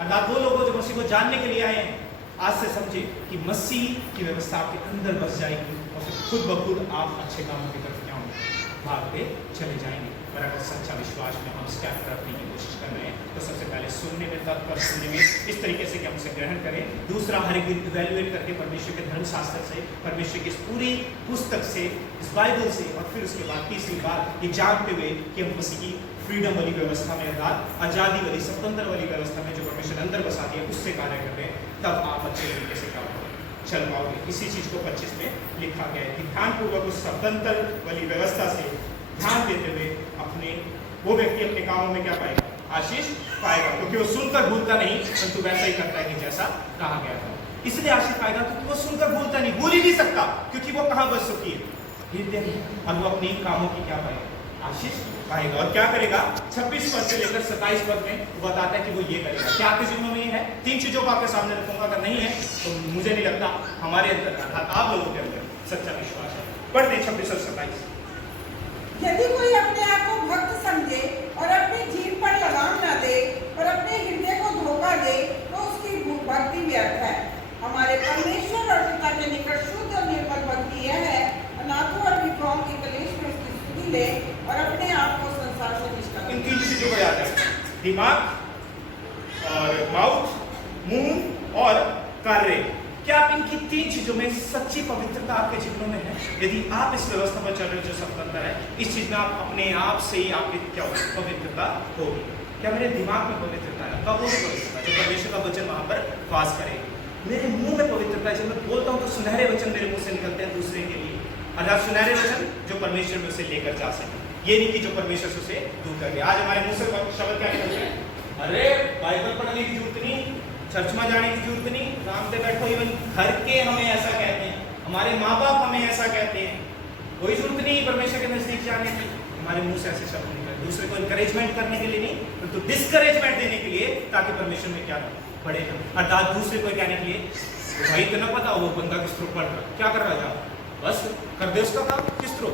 अर्थात वो लोगों जो मसीह को जानने के लिए आए हैं, आज से समझे कि मसीह की व्यवस्था आपके अंदर बस जाएगी, और फिर खुद ब खुद आप अच्छे कामों की तरफ क्या होंगे? भागते चले जाएंगे। पर अगर सच्चा विश्वास में हम स्टेप रखने की कोशिश कर रहे हैं, तो सबसे पहले सुनने में, तत्पर सुनने में, इस तरीके से कि हम उसे ग्रहण करें। दूसरा, हर एक दिन इवैल्यूएट करके परमेश्वर के धर्मशास्त्र से, परमेश्वर की इस पूरी पुस्तक से, इस बाइबल से, और फिर उसके बाद तीसरी बात ये जानते हुए कि हम मसीह की फ्रीडम वाली व्यवस्था में, अर्थात आज़ादी वाली, स्वतंत्र वाली व्यवस्था में जो परमेश्वर अंदर बसा दिया, उससे कार्य कर रहे हैं, तब आप अच्छे तरीके से काम चल पाओगे। इसी चीज को 25 में लिखा गया है कि ध्यानपूर्वक उस स्वतंत्र वाली व्यवस्था से ध्यान देते हुए अपने वो व्यक्ति अपने कामों में क्या पाएगा? आशीष पाएगा, क्योंकि वो सुनकर भूलता नहीं, परंतु वैसा ही करता है कि जैसा कहा गया था। इसलिए आशीष पाएगा क्योंकि वो सुनकर भूलता नहीं, भूल ही नहीं सकता, क्योंकि वो कहाँ बस चुकी है? हृदय में। और वो अपनी कामों की क्या पाएगा? आशीष पाएगा। और क्या करेगा? 26 पद से लेकर 27 पद में वो बताता है कि वो ये करेगा। क्या आपके जिम्मे में ये है? 3 चीजों को आपके सामने रखूंगा, अगर नहीं है तो मुझे नहीं लगता हमारे अंदर अर्थात आप लोगों के अंदर सच्चा विश्वास है। पढ़ते 26 और 27। यदि कोई अपने आप को भक्त समझे और अपनी जीभ पर लगाम न दे और अपने हृदय को धोखा दे तो उसकी भक्ति व्यर्थ है। हमारे परमेश्वर और पिता के निकट शुद्ध और निर्मल भक्ति यह है, अनाथों और विधवाओं की कलेश में उसकी स्तुति ले और अपने आप को संसार से निष्ठा। इन 3 चीजों को याद रखें, दिमाग और माउथ, मुंह और कार्य। क्या आप इनकी 3 चीजों में सच्ची पवित्रता आपके जीवनों में है? यदि आप इस व्यवस्था पर चल रहे हो जो स्वतंत्र है, इस चीज में आप अपने आप से ही आपकी क्या होगी? पवित्रता होगी। क्या मेरे दिमाग में पवित्रता है? कब होगी पवित्रता? जब परमेश्वर का वचन वहां पर वास करे। मेरे मुंह में पवित्रता है, जब मैं बोलता हूँ तो सुनहरे वचन मेरे मुंह से निकलते हैं दूसरे के लिए, अर्थात सुनहरे वचन जो परमेश्वर में उसे लेकर जा सके, ये नहीं कि जो परमेश्वर से उसे दूर कर गया। आज हमारे मुंह से शब्द क्या निकलते हैं? अरे बाइबल पढ़ने की जरूरत नहीं, चर्च में जाने की जरूरत नहीं, काम पे बैठो। इवन घर के हमें ऐसा कहते हैं, हमारे माँ बाप हमें ऐसा कहते हैं, कोई जरूरत नहीं परमेश्वर के नजदीक जाने की। हमारे मुंह से ऐसे शब्द निकले, दूसरे को इंकरेजमेंट करने के लिए नहीं, परंतु डिस्करेजमेंट देने के लिए, ताकि परमेश्वर में क्या बढ़े, अर्थात दूसरे को कहने के लिए भाई इतना पता वो बंदा किस थ्रू पढ़ रहा, क्या कर रहा है, बस कर दे उसका काम। किस थ्रू?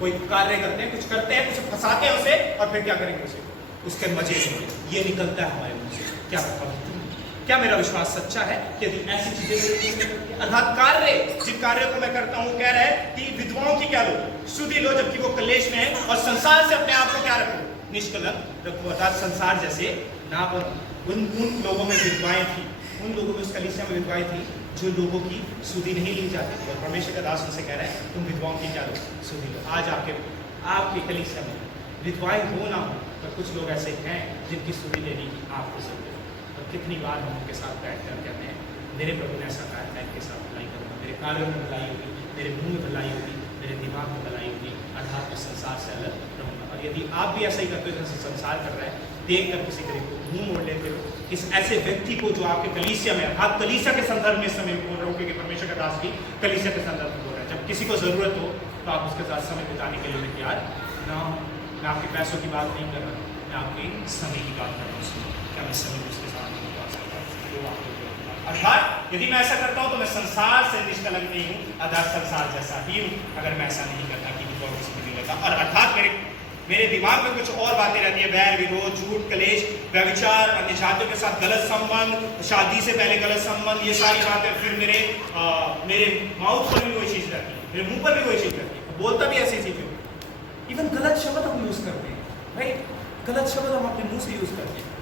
कोई कार्य करते हैं, कुछ करते हैं, कुछ फंसाते हैं उसे, और फिर क्या करेंगे उसे, उसके मजे में ये निकलता है हमारे मुंह से। क्या मेरा विश्वास सच्चा है कि यदि ऐसी चीजें, अर्थात कार्य, जिन कार्यों को मैं करता हूँ, कह रहा है कि विधवाओं की क्या लो, स्तुति लो, जबकि वो कलेश में है, और संसार से अपने आप को क्या रखो? निष्कलंक रखो। अर्थात संसार जैसे ना बनो। उन लोगों में विधवाएं थी, उन लोगों में उस कलीसिया में विधवाएं थी जो लोगों की स्तुति नहीं ली जाती थी, और परमेश्वर का दास उनसे कह रहा है तुम विधवाओं की क्या लो? स्तुति लो। आज आपके कलीसिया में विधवाएं हो ना हो, पर कुछ लोग ऐसे हैं जिनकी स्तुति लेने की आपको जरूरत है। और कितनी बार हम उनके साथ बैठ कर कहते हैं मेरे प्रभु ने ऐसा कहा, मैं इनके साथ भलाई करूँगा, मेरे कार्यों में भलाई होगी, मेरे मुंह में भलाई होगी, मेरे दिमाग में भलाई होगी, अर्थात मैं संसार से अलग रहूँगा। और यदि आप भी ऐसा ही करते हो जैसे संसार कर रहा है, देख कर किसी गरीब को मुंह मोड़ लेते हो, इस ऐसे व्यक्ति को जो आपके कलीसिया में, आप कलीसिया के संदर्भ में इस समय बोल रहा हूँ, क्योंकि परमेश्वर का दास भी कलीसिया के संदर्भ में बोल रहा है, जब किसी को जरूरत हो तो आप उसके साथ समय बिताने के लिए तैयार ना हो। मैं आपके पैसों की बात नहीं कर रहा, मैं आपके समय की बात कर रहा हूँ। क्या मैं समय उसके साथ अर्थात यदि मैं ऐसा करता हूँ तो मैं संसार से निष्कलंक नहीं हूँ, अर्थात संसार जैसा ही हूँ अगर मैं ऐसा नहीं करता कि नहीं लेता। और अर्थात मेरे दिमाग में कुछ और बातें रहती है, वैर विरोध, झूठ, कलेश, व्यभिचार, अन्य जातियों के साथ गलत संबंध, शादी से पहले गलत संबंध, ये सारी बातें। फिर मेरे माउथ पर भी वही चीज रहती है, मेरे मुंह पर भी वही चीज रहती है, बोलता भी ऐसी चीजें। इवन गलत शब्द हम यूज करते हैं, राइट? गलत शब्द हम अपने मुंह से यूज करते हैं।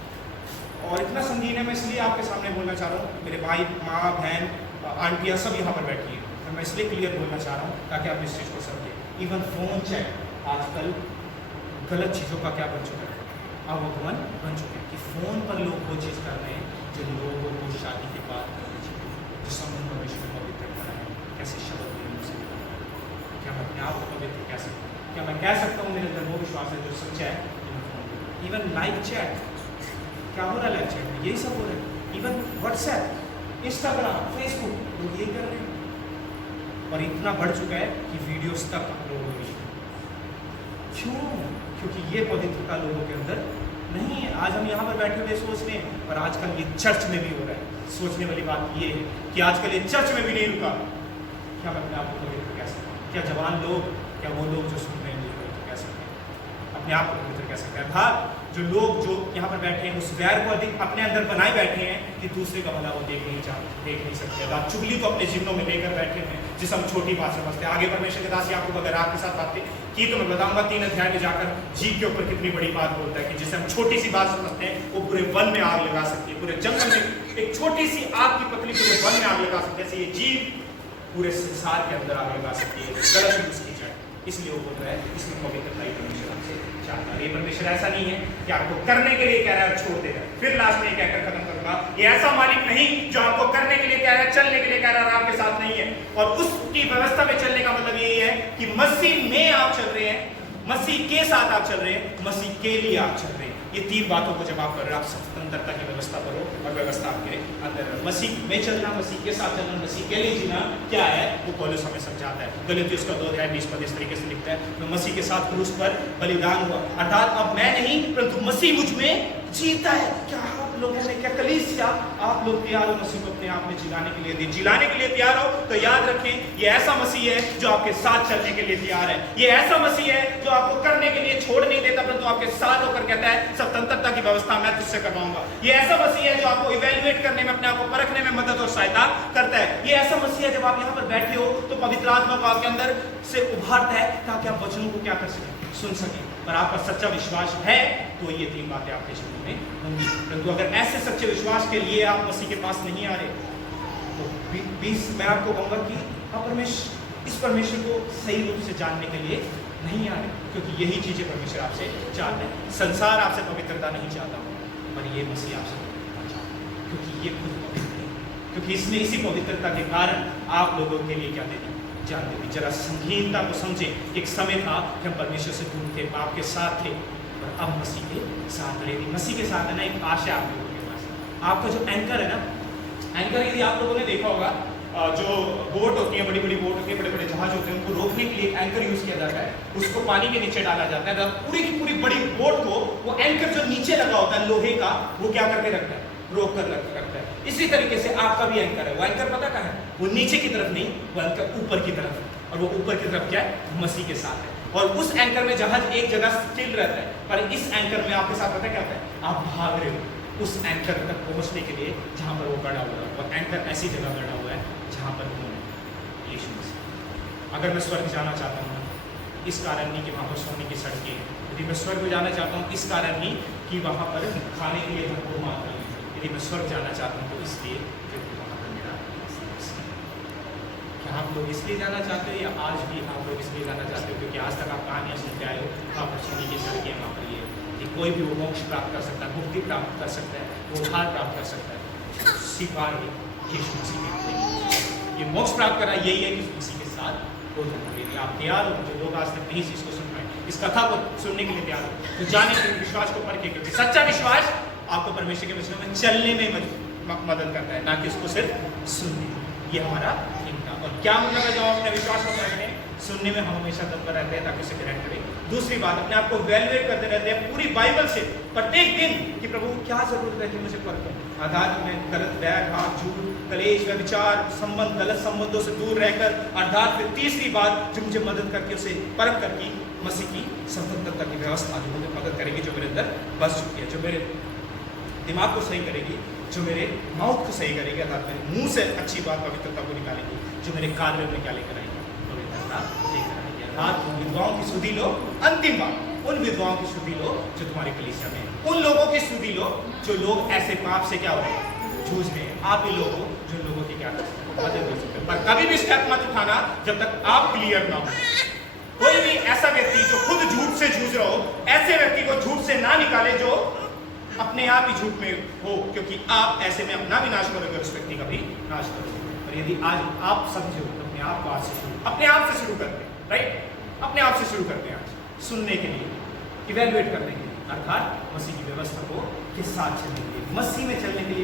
और इतना संगीन है, मैं इसलिए आपके सामने बोलना चाह रहा हूँ, मेरे भाई, माँ, बहन, आंटियाँ सब यहाँ पर बैठी है, मैं इसलिए क्लियर बोलना चाह रहा हूँ ताकि आप इस चीज़ को समझें। इवन फोन चैट आजकल गलत चीज़ों का क्या बन चुका है, अवगमन बन चुके हैं कि फ़ोन पर लोग वो चीज़ कर रहे हैं जो लोगों को शादी के बाद करनी चाहिए, जो संबंध भविष्य में पवित्र कराए। कैसे शब्द मेरे मुँह से निकलता है? क्या मैं अपने आप को पवित्र कह सकता हूँ? क्या मैं कह सकता हूँ मेरे अंदर वो विश्वास है जो सच्चा है? इवन लाइव चैट, क्या हो रहा है लाइव चैट में? यही सब हो रहा है। इवन व्हाट्सएप, इंस्टाग्राम, फेसबुक, लोग यही कर रहे हैं। और इतना बढ़ चुका है कि वीडियोस तक अपलोड हो रही है। क्यों? क्योंकि ये पवित्रता लोगों के अंदर नहीं है। आज हम यहाँ पर बैठे हुए सोच रहे हैं, पर आजकल ये चर्च में भी हो रहा है। सोचने वाली बात ये है कि आजकल ये चर्च में भी नहीं रुका। क्या मैं अपने आप को पवित्र कह सकता हूँ? क्या जवान लोग, क्या वो लोग जो सुन रहे हैं मुझे पवित्र कह सकते हैं? अपने आप को पवित्र कह सकते हैं? अर्थात जो लोग जो यहाँ पर बैठे हैं उस वैर को अधिक अपने अंदर बनाए बैठे हैं कि दूसरे का भला वो देख नहीं सकते। अर्थात चुगली को अपने जीवनों में लेकर बैठे हैं, जिसे हम छोटी बात समझते हैं। आगे परमेश्वर के दास याकूब अगर आपके साथ बातें की तो मैं बताऊंगा 3 अध्याय में जाकर जीव के ऊपर कितनी बड़ी बात बोलता है कि जिसे हम छोटी सी बात समझते हैं वो पूरे वन में आग लगा सकती है, पूरे जंगल में एक छोटी सी आग की पतली पूरे वन में आग लगा सकती है। ऐसे ये जीव पूरे संसार के अंदर आग लगा सकती है, गलत यूज की जाए। इसलिए वो बोल रहा है इसमें पवित्रता ही परमेश्वर हमसे चाहता है। ये परमेश्वर ऐसा नहीं है कि आपको करने के लिए कह रहा है छोड़ देगा। फिर लास्ट में ये कहकर खत्म करूंगा, ये ऐसा मालिक नहीं जो आपको करने के लिए कह रहा है, चलने के लिए कह रहा है और आपके साथ नहीं है। और उसकी व्यवस्था में चलने का मतलब यही है कि मसीह में आप चल रहे हैं, मसीह के साथ आप चल रहे हैं, मसीह के लिए आप चल रहे हैं। ये 3 बातों को जब आप कर रहे हो, आप स्वतंत्रता की व्यवस्था करो और व्यवस्था आपके अंदर है। मसीह में चलना, मसीह के साथ चलना, मसीह के लिए जीना क्या है, वो पौलुस हमें समझाता है। गलातियों उसका 2:20 इस तरीके से लिखता है, मैं मसीह के साथ क्रूस पर बलिदान हुआ, अर्थात अब मैं नहीं परंतु मसीह मुझ में जीता है। क्या आप लोगों ने, क्या कलीसिया आप लोग तैयार हो मसीह को अपने आप में जिलाने के लिए, जिलाने के लिए तैयार हो? तो याद रखें, ये ऐसा मसीह है जो आपके साथ चलने के लिए तैयार है। ये ऐसा मसीह है जो आपको करने के लिए छोड़ नहीं देता, परंतु आपके साथ होकर कहता है स्वतंत्रता की व्यवस्था मैं तुझसे करवाऊंगा। ये ऐसा मसीह है जो आपको इवैल्यूएट करने में, अपने आप को परखने में मदद और सहायता करता है। ये ऐसा मसीह है जब आप यहाँ पर बैठे हो तो पवित्र आत्मा को आपके अंदर से उभारता है ताकि आप वचनों को क्या कर सकें, सुन सकें। और आपका सच्चा विश्वास है तो ये 3 बातें आपके जीवन में होंगी। परंतु अगर ऐसे सच्चे विश्वास के लिए आप मसीह के पास नहीं आ रहे तो 20 मैं आपको कहूंगा कि आप इस परमेश्वर को सही रूप से जानने के लिए नहीं आ रहे, क्योंकि यही चीजें परमेश्वर आपसे चाहते हैं। संसार आपसे पवित्रता नहीं चाहता, पर ये मसीह आपसे पवित्रता चाहता है, क्योंकि ये खुद पवित्र है, क्योंकि इसने इसी पवित्रता के कारण आप लोगों के लिए क्या दे दी, जान दे दी। जरा संगीनता को समझे। एक समय था कि हम परमेश्वर से दूर थे, पाप के साथ थे, और अब मसीह के साथ रहेगी। मसीह के साथ है ना, एक आशा आप लोगों के पास। आपका जो एंकर है ना, एंकर यदि आप लोगों ने देखा होगा, जो बोट होती है, बड़ी बड़ी बोट होती है, बड़े बड़े जहाज होते हैं, उनको रोकने के लिए एंकर यूज किया जाता है। उसको पानी के नीचे डाला जाता है, पूरी की पूरी बड़ी बोट को वो एंकर जो नीचे लगा होता है लोहे का, वो क्या करके रखता है, रोक कर रखता है। इसी तरीके से आपका भी एंकर है। वो एंकर पता कहाँ है? वो नीचे की तरफ नहीं, वो एंकर ऊपर की तरफ है, और वो ऊपर की तरफ क्या है, मसीह के साथ है। और उस एंकर में जहाज एक जगह स्टिल रहता है, पर इस एंकर में आपके साथ पता क्या होता है, आप भाग रहे हो उस एंकर तक पहुंचने के लिए जहां पर वो गड़ा हुआ है। और एंकर ऐसी जगह गड़ा हुआ है जहां पर वो यीशु मसीह। अगर मैं स्वर्ग जाना चाहता हूँ, इस कारण नहीं कि वहां पर सोने की सड़कें हैं। यदि मैं स्वर्ग जाना चाहता हूँ, इस कारण नहीं कि वहां पर खाने के लिए भरपूर मात्रा में। यदि मैं स्वर्ग जाना चाहता हूँ तो इसलिए क्योंकि वहां पर मेरा मसीह। क्या आप लोग इसलिए जाना चाहते हो, या आज भी आप लोग इसलिए जाना चाहते हो क्योंकि आज तक आप कहानियां सुनते आए हो, वहाँ पर सोने की सड़कें, वहाँ पर ये कोई भी वो मोक्ष प्राप्त कर सकता है, मुक्ति प्राप्त कर सकता है, वो उद्धार प्राप्त कर सकता है सिवाय यीशु मसीह के। ये मोक्ष प्राप्त करना यही है कि मसीह के साथ हो जाना। यदि आप तैयार हो, जो लोग आज तक नहीं इसको सुन पाए, इस कथा को सुनने के लिए तैयार हो, तो जाने के विश्वास को परखे, क्योंकि सच्चा विश्वास आपको परमेश्वर के वचनों में चलने में मदद करता है, ना कि उसको सिर्फ सुनने। ये हमारा था। और क्या मतलब है जब हम अपने विश्वास को परखते हैं, सुनने में हम हमेशा तत्पर रहते हैं ताकि उसे ग्रहण करें। दूसरी बात, अपने आप को वैल्यूएट करते रहते हैं पूरी बाइबल से प्रत्येक दिन कि प्रभु क्या जरूरत है कि मुझे परखूं। अर्थात मैं गलत बैर, हाथ, झूठ, कलेश, व्यभिचार, संबंध, गलत संबंधों से दूर रहकर, अर्थात फिर तीसरी बात जो मुझे मदद करके उसे परख करके मसीह की स्वतंत्रता की व्यवस्था जो मुझे मदद करेगी, जो मेरे अंदर बस चुकी है, जो मेरे दिमाग को सही करेगी, जो मेरे माउथ को सही करेगी, अर्थात मेरे मुंह से अच्छी बात पवित्रता को निकालेगी, जो मेरे कार्यों में क्या लेकर आएगी, पवित्रता लेकर आएगी। अर्थात उन विधवाओं की सुधि लो, अंतिम बात, उन विधवाओं की सुधि लो जो तुम्हारे कलीसिया में, उन लोगों की सुधि लो जो लोग ऐसे पाप से क्या हो रहे हैं, जूझ रहे हैं। आप ही लोग हो जो लोगों की क्या कर सकते हो, मदद कर सकते हो। पर कभी भी स्टेप मत उठाना जब तक आप क्लियर ना हो। कोई भी ऐसा व्यक्ति जो खुद झूठ से जूझ रहा हो, ऐसे व्यक्ति को झूठ से ना निकाले जो अपने आप ही झूठ में हो, क्योंकि आप ऐसे में अपना भी नाश करोगे, उस व्यक्ति का भी नाश करोगे। और यदि आज आप समझे हो तो अपने आप को आज से शुरू, अपने आप से शुरू करते हैं, राइट, अपने आप से शुरू करते हैं आज सुनने के लिए, इवैल्यूएट करने के लिए, अर्थात मसीह की व्यवस्था को के साथ चलने के लिए, मसीह में चलने के लिए।